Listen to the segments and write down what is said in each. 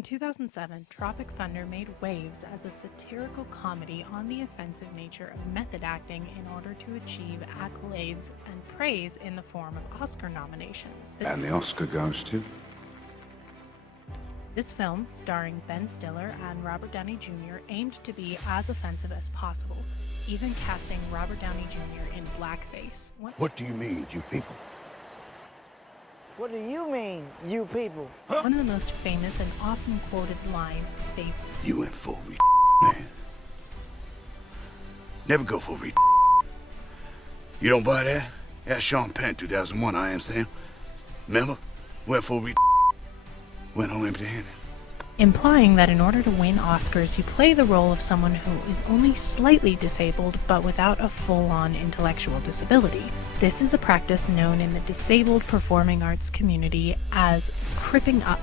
In 2007, Tropic Thunder made waves as a satirical comedy on the offensive nature of method acting in order to achieve accolades and praise in the form of Oscar nominations. And the Oscar goes to? This film, starring Ben Stiller and Robert Downey Jr., aimed to be as offensive as possible, even casting Robert Downey Jr. in blackface. What do you mean, you people? What do you mean, you people? One of the most famous and often quoted lines states, You went full man. Never go full You don't buy that? That's Sean Penn, 2001, I Am Sam. Remember? Went full Went home empty-handed. implying that in order to win Oscars, you play the role of someone who is only slightly disabled but without a full-on intellectual disability. This is a practice known in the disabled performing arts community as cripping up,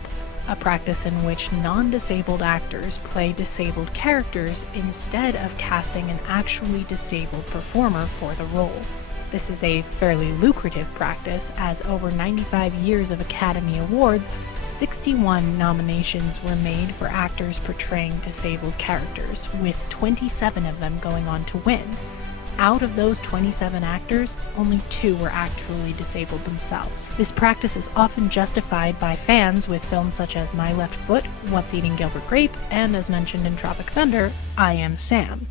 a practice in which non-disabled actors play disabled characters instead of casting an actually disabled performer for the role. This is a fairly lucrative practice, as over 95 years of Academy Awards, 61 nominations were made for actors portraying disabled characters, with 27 of them going on to win. Out of those 27 actors, only 2 were actually disabled themselves. This practice is often justified by fans with films such as My Left Foot, What's Eating Gilbert Grape, and as mentioned in Tropic Thunder, I Am Sam.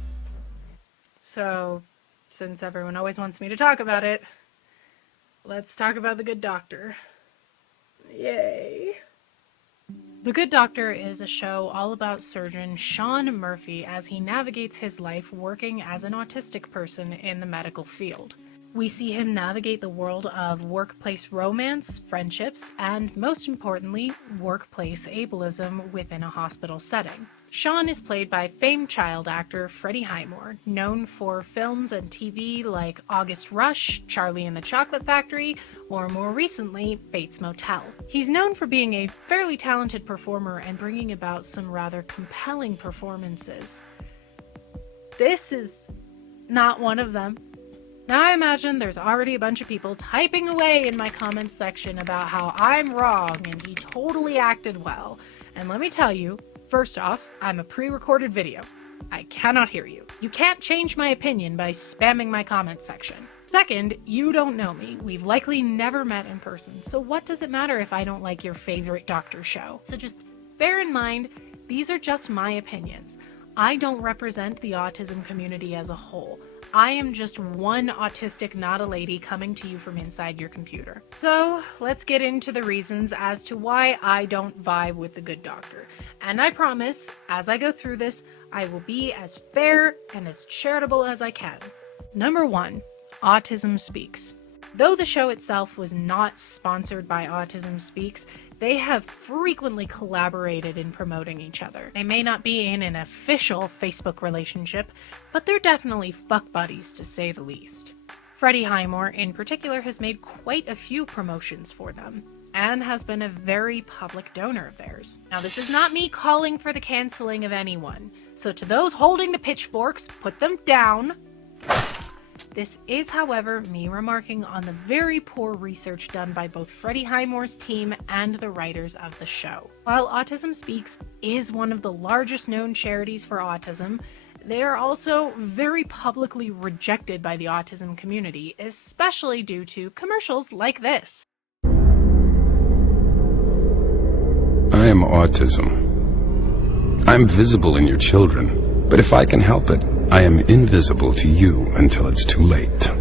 So, since everyone always wants me to talk about it, let's talk about The Good Doctor. Yay. The Good Doctor is a show all about surgeon Sean Murphy as he navigates his life working as an autistic person in the medical field. We see him navigate the world of workplace romance, friendships, and most importantly, workplace ableism within a hospital setting. Sean is played by famed child actor Freddie Highmore, known for films and TV like August Rush, Charlie and the Chocolate Factory, or more recently, Bates Motel. He's known for being a fairly talented performer and bringing about some rather compelling performances. This is not one of them. Now I imagine there's already a bunch of people typing away in my comments section about how I'm wrong and he totally acted well. And let me tell you, first off, I'm a pre-recorded video. I cannot hear you. You can't change my opinion by spamming my comment section. Second, you don't know me. We've likely never met in person, so what does it matter if I don't like your favorite doctor show? So just bear in mind, these are just my opinions. I don't represent the autism community as a whole. I am just one autistic not a lady coming to you from inside your computer. So let's get into the reasons as to why I don't vibe with The Good Doctor. And I promise, as I go through this, I will be as fair and as charitable as I can. Number 1, Autism Speaks. Though the show itself was not sponsored by Autism Speaks, they have frequently collaborated in promoting each other. They may not be in an official Facebook relationship, but they're definitely fuck buddies to say the least. Freddie Highmore in particular has made quite a few promotions for them, and has been a very public donor of theirs. Now this is not me calling for the canceling of anyone, so to those holding the pitchforks, put them down. This is, however, me remarking on the very poor research done by both Freddie Highmore's team and the writers of the show. While Autism Speaks is one of the largest known charities for autism, they are also very publicly rejected by the autism community, especially due to commercials like this. I am autism. I'm visible in your children, but if I can help it, I am invisible to you until it's too late.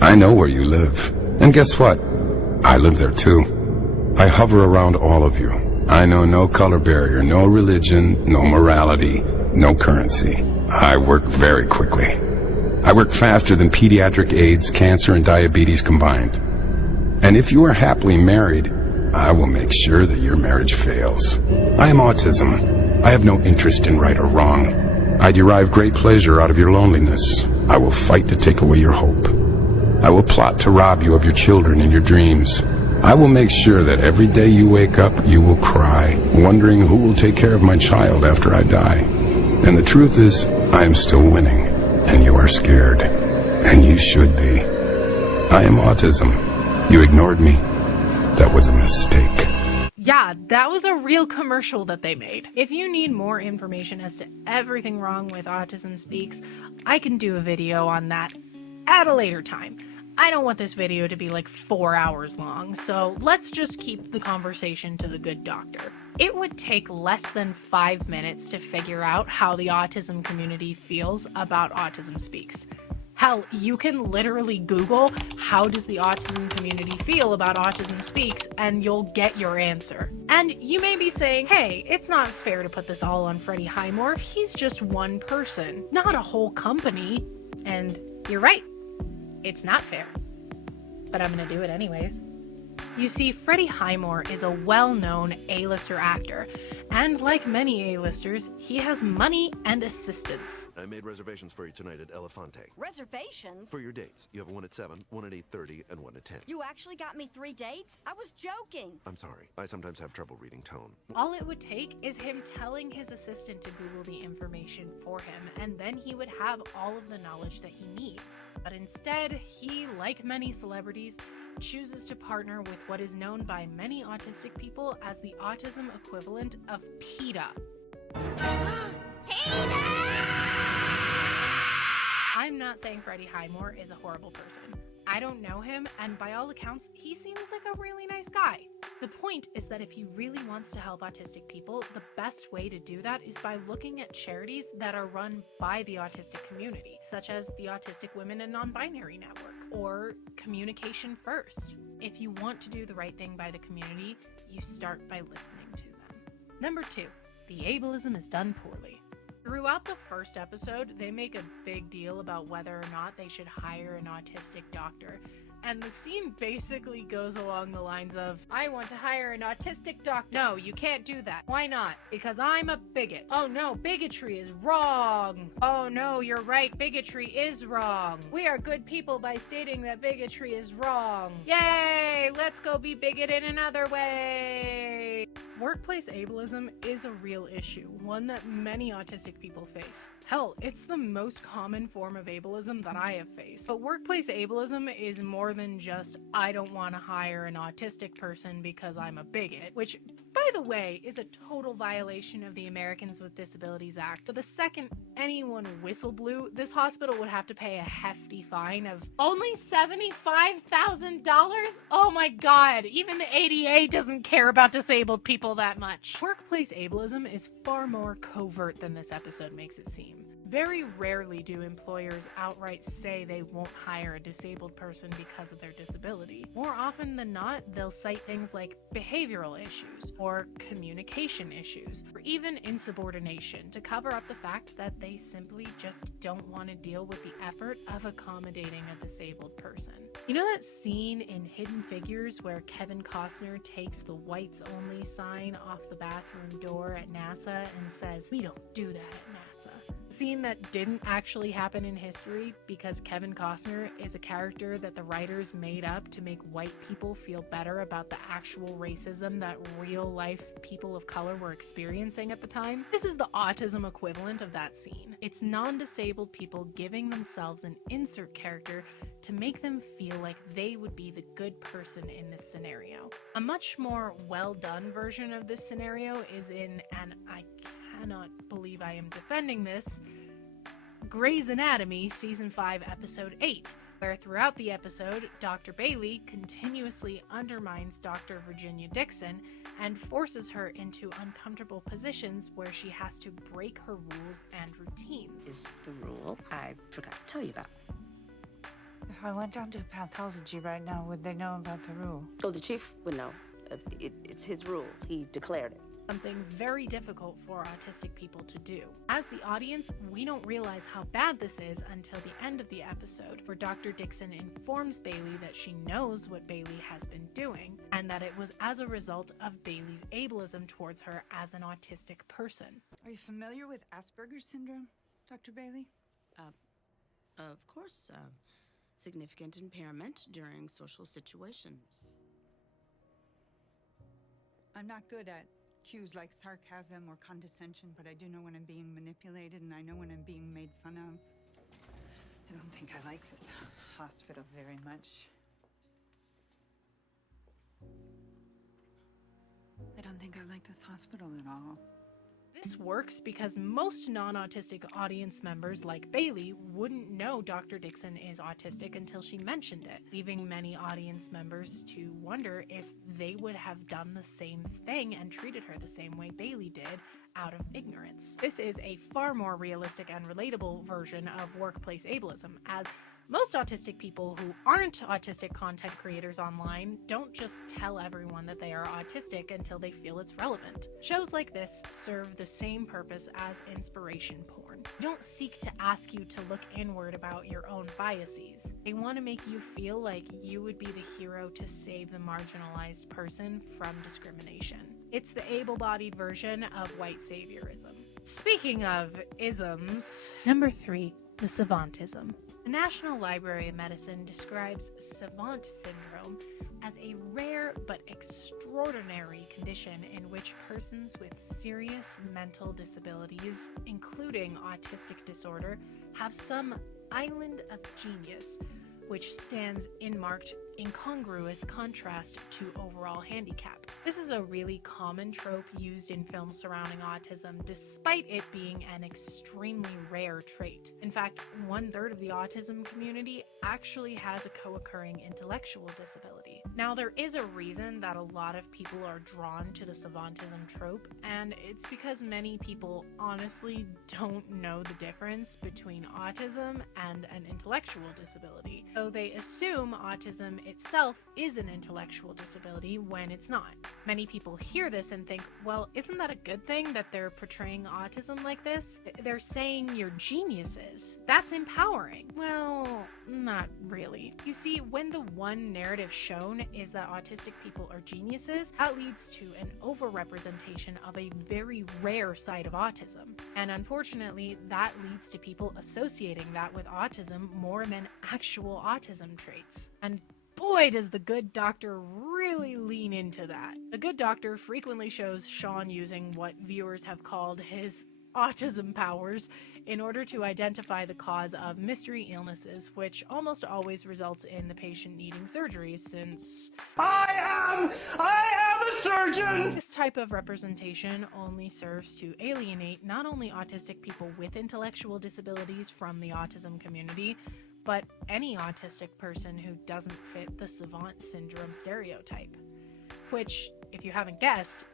I know where you live, and guess what? I live there too. I hover around all of you. I know no color barrier, no religion, no morality, no currency. I work very quickly. I work faster than pediatric AIDS, cancer, and diabetes combined. And if you are happily married, I will make sure that your marriage fails. I am autism. I have no interest in right or wrong. I derive great pleasure out of your loneliness. I will fight to take away your hope. I will plot to rob you of your children and your dreams. I will make sure that every day you wake up, you will cry, wondering who will take care of my child after I die. And the truth is, I am still winning, and you are scared, and you should be. I am autism. You ignored me. That was a mistake. Yeah, that was a real commercial that they made. If you need more information as to everything wrong with Autism Speaks, I can do a video on that at a later time. I don't want this video to be like 4 hours long, so let's just keep the conversation to the good doctor. It would take less than 5 minutes to figure out how the autism community feels about Autism Speaks. Hell, you can literally Google, how does the autism community feel about Autism Speaks, and you'll get your answer. And you may be saying, hey, it's not fair to put this all on Freddie Highmore. He's just one person, not a whole company. And you're right, it's not fair. But I'm gonna do it anyways. You see, Freddie Highmore is a well-known A-lister actor, and like many A-listers, he has money and assistants. I made reservations for you tonight at Elefante. Reservations? For your dates. You have one at 7, one at 8:30, and one at 10. You actually got me 3 dates? I was joking. I'm sorry. I sometimes have trouble reading tone. All it would take is him telling his assistant to Google the information for him, and then he would have all of the knowledge that he needs. But instead, he, like many celebrities, chooses to partner with what is known by many autistic people as the autism equivalent of PETA. I'm not saying Freddie Highmore is a horrible person. I don't know him, and by all accounts, he seems like a really nice guy. The point is that if he really wants to help autistic people, the best way to do that is by looking at charities that are run by the autistic community, such as the Autistic Women and Non-Binary Network, or Communication First. If you want to do the right thing by the community, you start by listening to them. Number 2, the ableism is done poorly. Throughout the first episode, they make a big deal about whether or not they should hire an autistic doctor. And the scene basically goes along the lines of, I want to hire an autistic doctor. No, you can't do that. Why not? Because I'm a bigot. Oh no, bigotry is wrong. Oh no, you're right, bigotry is wrong. We are good people by stating that bigotry is wrong. Yay, let's go be bigoted another way. Workplace ableism is a real issue, one that many autistic people face. Hell, it's the most common form of ableism that I have faced. But workplace ableism is more than just, I don't want to hire an autistic person because I'm a bigot, which, by the way, is a total violation of the Americans with Disabilities Act. But the second anyone whistle blew, this hospital would have to pay a hefty fine of only $75,000? Oh my god, even the ADA doesn't care about disabled people that much. Workplace ableism is far more covert than this episode makes it seem. Very rarely do employers outright say they won't hire a disabled person because of their disability. More often than not, they'll cite things like behavioral issues, or communication issues, or even insubordination to cover up the fact that they simply just don't want to deal with the effort of accommodating a disabled person. You know that scene in Hidden Figures where Kevin Costner takes the whites only sign off the bathroom door at NASA and says, "We don't do that at NASA"? Scene that didn't actually happen in history because Kevin Costner is a character that the writers made up to make white people feel better about the actual racism that real life people of color were experiencing at the time. This is the autism equivalent of that scene. It's non-disabled people giving themselves an insert character to make them feel like they would be the good person in this scenario. A much more well done version of this scenario is in, and I cannot believe I am defending this, Grey's Anatomy Season 5 Episode 8, where throughout the episode, Dr. Bailey continuously undermines Dr. Virginia Dixon and forces her into uncomfortable positions where she has to break her rules and routines. Is the rule I forgot to tell you about. If I went down to pathology right now, would they know about the rule? Oh, the chief would know. It's his rule. He declared it. Something very difficult for autistic people to do. As the audience, we don't realize how bad this is until the end of the episode, where Dr. Dixon informs Bailey that she knows what Bailey has been doing, and that it was as a result of Bailey's ableism towards her as an autistic person. Are you familiar with Asperger's syndrome, Dr. Bailey? Of course, significant impairment during social situations. I'm not good at cues like sarcasm or condescension, but I do know when I'm being manipulated, and I know when I'm being made fun of. I don't think I like this hospital very much. I don't think I like this hospital at all. This works because most non-autistic audience members like Bailey wouldn't know Dr. Dixon is autistic until she mentioned it, leaving many audience members to wonder if they would have done the same thing and treated her the same way Bailey did out of ignorance. This is a far more realistic and relatable version of workplace ableism, as most autistic people who aren't autistic content creators online don't just tell everyone that they are autistic until they feel it's relevant. Shows like this serve the same purpose as inspiration porn. They don't seek to ask you to look inward about your own biases. They want to make you feel like you would be the hero to save the marginalized person from discrimination. It's the able-bodied version of white saviorism. Speaking of isms, number 3, the Savantism. The National Library of Medicine describes Savant syndrome as a rare but extraordinary condition in which persons with serious mental disabilities, including autistic disorder, have some island of genius, which stands in marked incongruous contrast to overall handicap. This is a really common trope used in films surrounding autism, despite it being an extremely rare trait. In fact, 1/3 of the autism community actually has a co-occurring intellectual disability. Now, there is a reason that a lot of people are drawn to the Savantism trope, and it's because many people honestly don't know the difference between autism and an intellectual disability. So they assume autism itself is an intellectual disability when it's not. Many people hear this and think, well, isn't that a good thing that they're portraying autism like this? They're saying you're geniuses. That's empowering. Well, not really. You see, when the one narrative shown is that autistic people are geniuses, that leads to an overrepresentation of a very rare side of autism. And unfortunately, that leads to people associating that with autism more than actual autism traits. And boy, does The Good Doctor really lean into that. The Good Doctor frequently shows Sean using what viewers have called his autism powers in order to identify the cause of mystery illnesses, which almost always results in the patient needing surgery, since I am a surgeon! This type of representation only serves to alienate not only autistic people with intellectual disabilities from the autism community, but any autistic person who doesn't fit the savant syndrome stereotype, which, if you haven't guessed,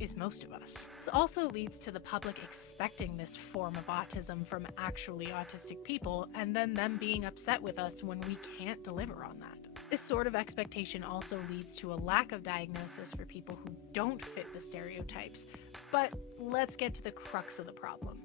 is most of us. This also leads to the public expecting this form of autism from actually autistic people, and then them being upset with us when we can't deliver on that. This sort of expectation also leads to a lack of diagnosis for people who don't fit the stereotypes. But let's get to the crux of the problem,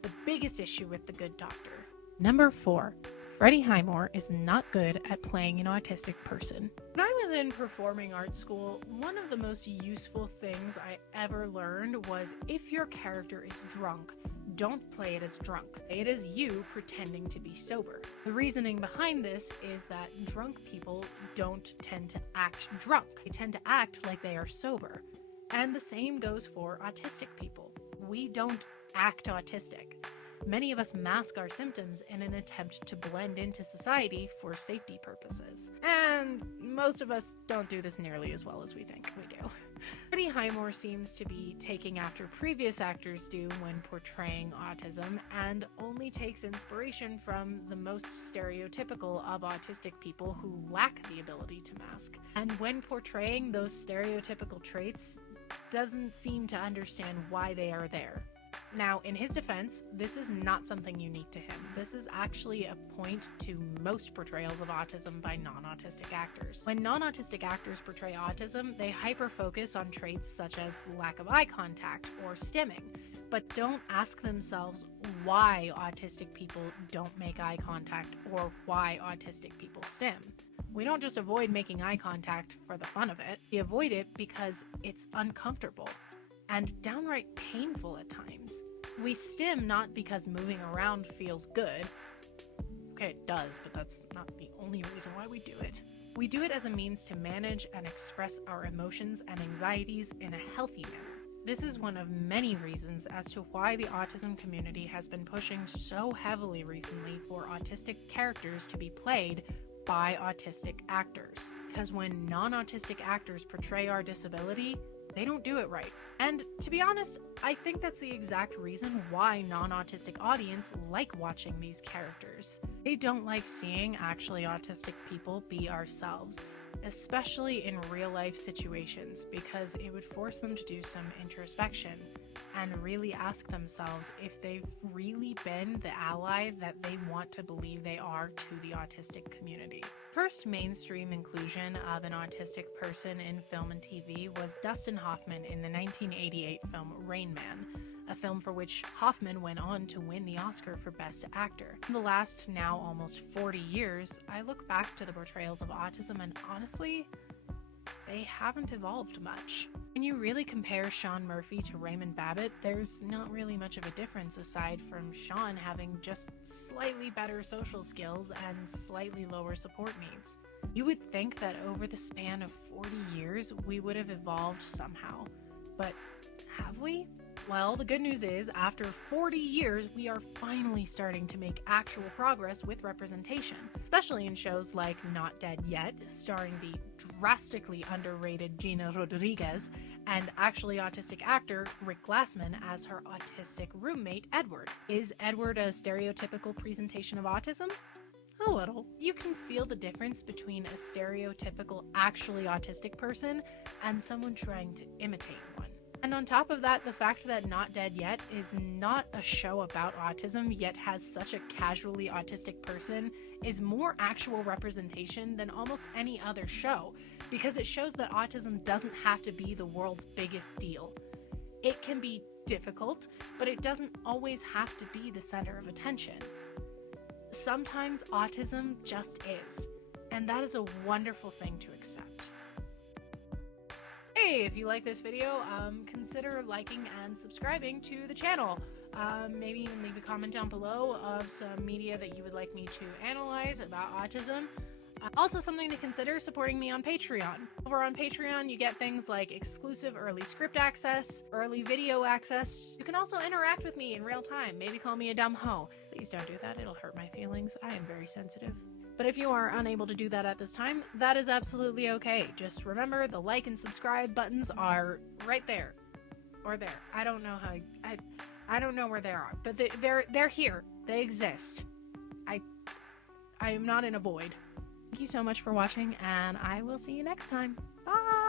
the biggest issue with The Good Doctor. Number 4. Freddie Highmore is not good at playing an autistic person. When I was in performing arts school, one of the most useful things I ever learned was if your character is drunk, don't play it as drunk. Play it as you pretending to be sober. The reasoning behind this is that drunk people don't tend to act drunk. They tend to act like they are sober. And the same goes for autistic people. We don't act autistic. Many of us mask our symptoms in an attempt to blend into society for safety purposes. And most of us don't do this nearly as well as we think we do. Freddie Highmore seems to be taking after previous actors do when portraying autism, and only takes inspiration from the most stereotypical of autistic people who lack the ability to mask. And when portraying those stereotypical traits, doesn't seem to understand why they are there. Now, in his defense, this is not something unique to him. This is actually a point to most portrayals of autism by non-autistic actors. When non-autistic actors portray autism, they hyper-focus on traits such as lack of eye contact or stimming, but don't ask themselves why autistic people don't make eye contact or why autistic people stim. We don't just avoid making eye contact for the fun of it. We avoid it because it's uncomfortable and downright painful at times. We stim not because moving around feels good. Okay, it does, but that's not the only reason why we do it. We do it as a means to manage and express our emotions and anxieties in a healthy manner. This is one of many reasons as to why the autism community has been pushing so heavily recently for autistic characters to be played by autistic actors. Because when non-autistic actors portray our disability, they don't do it right. And to be honest, I think that's the exact reason why non-autistic audience like watching these characters. They don't like seeing actually autistic people be ourselves, especially in real-life situations, because it would force them to do some introspection and really ask themselves if they've really been the ally that they want to believe they are to the autistic community. First mainstream inclusion of an autistic person in film and TV was Dustin Hoffman in the 1988 film Rain Man, a film for which Hoffman went on to win the Oscar for Best Actor. In the last now almost 40 years, I look back to the portrayals of autism and honestly, they haven't evolved much. When you really compare Sean Murphy to Raymond Babbitt, there's not really much of a difference aside from Sean having just slightly better social skills and slightly lower support needs. You would think that over the span of 40 years, we would have evolved somehow. But have we? Well, the good news is, after 40 years, we are finally starting to make actual progress with representation, especially in shows like Not Dead Yet, starring the drastically underrated Gina Rodriguez, and actually autistic actor Rick Glassman as her autistic roommate, Edward. Is Edward a stereotypical presentation of autism? A little. You can feel the difference between a stereotypical actually autistic person and someone trying to imitate one. And on top of that, the fact that Not Dead Yet is not a show about autism yet has such a casually autistic person is more actual representation than almost any other show, because it shows that autism doesn't have to be the world's biggest deal. It can be difficult, but it doesn't always have to be the center of attention. Sometimes autism just is, and that is a wonderful thing to accept. Hey, if you like this video, consider liking and subscribing to the channel. Maybe even leave a comment down below of some media that you would like me to analyze about autism. Also something to consider, supporting me on Patreon. Over on Patreon, you get things like exclusive early script access, early video access. You can also interact with me in real time. Maybe call me a dumb hoe. Please don't do that, it'll hurt my feelings. I am very sensitive. But if you are unable to do that at this time, that is absolutely okay. Just remember the like and subscribe buttons are right there. Or there. I don't know how, I don't know where they are, but they're here. They exist. I am not in a void. Thank you so much for watching, and I will see you next time. Bye!